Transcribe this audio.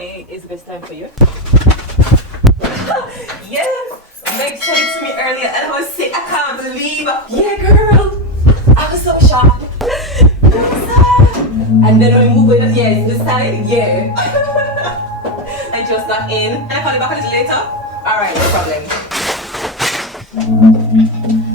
Friday is the best time for you? Yes! Meg said it to me earlier and I was sick. I can't believe it. Yeah, girl. I was so shocked. And then when we move it, yes, this side, yeah. I just got in. Can I call you back a little later? Alright, no problem.